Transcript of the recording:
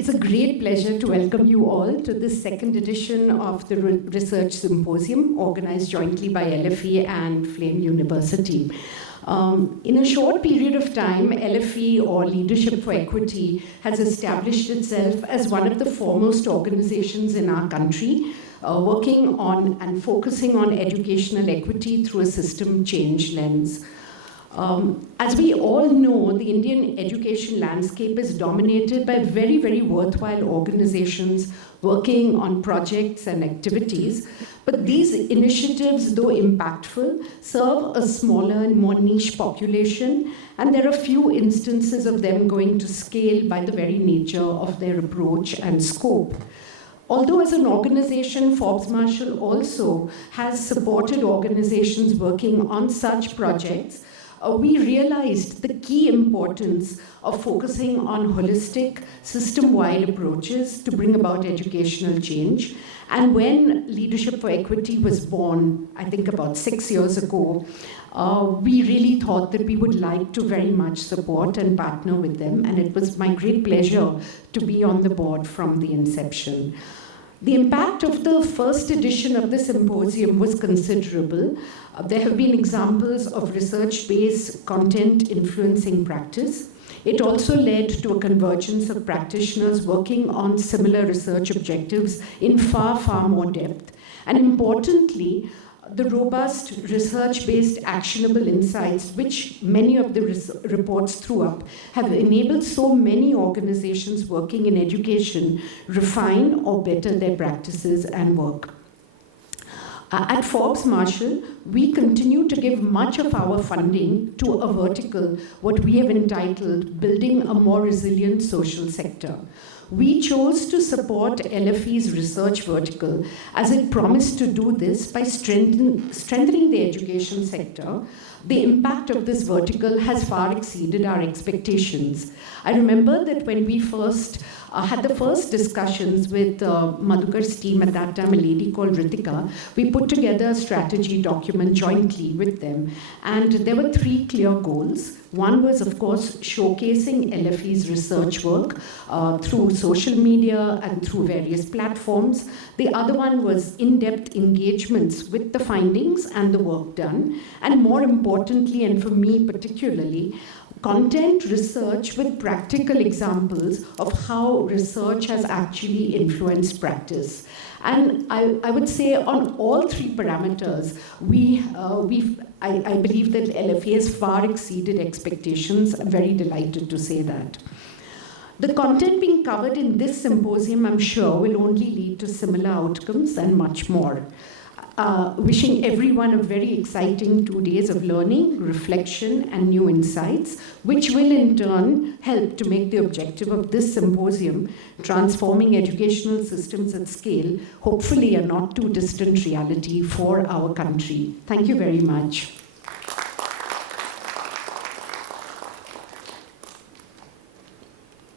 It's a great pleasure to welcome you all to this second edition of the Research Symposium, organized jointly by LFE and Flame University. In a short period of time, LFE, or Leadership for Equity, has established itself as one of the foremost organizations in our country, working on and focusing on educational equity through a system change lens. As we all know, the Indian education landscape is dominated by very, very worthwhile organizations working on projects and activities. But these initiatives, though impactful, serve a smaller and more niche population, and there are few instances of them going to scale by the very nature of their approach and scope. Although as an organization, Forbes Marshall also has supported organizations working on such projects, we realized the key importance of focusing on holistic, system-wide approaches to bring about educational change. And when Leadership for Equity was born, I think about 6 years ago, we really thought that we would like to very much support and partner with them. And it was my great pleasure to be on the board from the inception. The impact of the first edition of the symposium was considerable. There have been examples of research-based content influencing practice. It also led to a convergence of practitioners working on similar research objectives in far, far more depth. And importantly, the robust research-based actionable insights, which many of the reports threw up, have enabled so many organizations working in education refine or better their practices and work. At Forbes Marshall, we continue to give much of our funding to a vertical, what we have entitled Building a More Resilient Social Sector. We chose to support LFE's research vertical as it promised to do this by strengthening the education sector. The impact of this vertical has far exceeded our expectations. I remember that when we first had the first discussions with Madhukar's team at that time, a lady called Ritika, we put together a strategy document jointly with them. And there were 3 clear goals. One was, of course, showcasing LFE's research work through social media and through various platforms. The other one was in-depth engagements with the findings and the work done. And more importantly, and for me particularly, content research with practical examples of how research has actually influenced practice. And I would say on all 3 parameters, I believe that LFA has far exceeded expectations. I'm very delighted to say that. The content being covered in this symposium, I'm sure, will only lead to similar outcomes and much more. Wishing everyone a very exciting 2 days of learning, reflection, and new insights, which will in turn help to make the objective of this symposium, transforming educational systems at scale, hopefully a not too distant reality for our country. Thank you very much.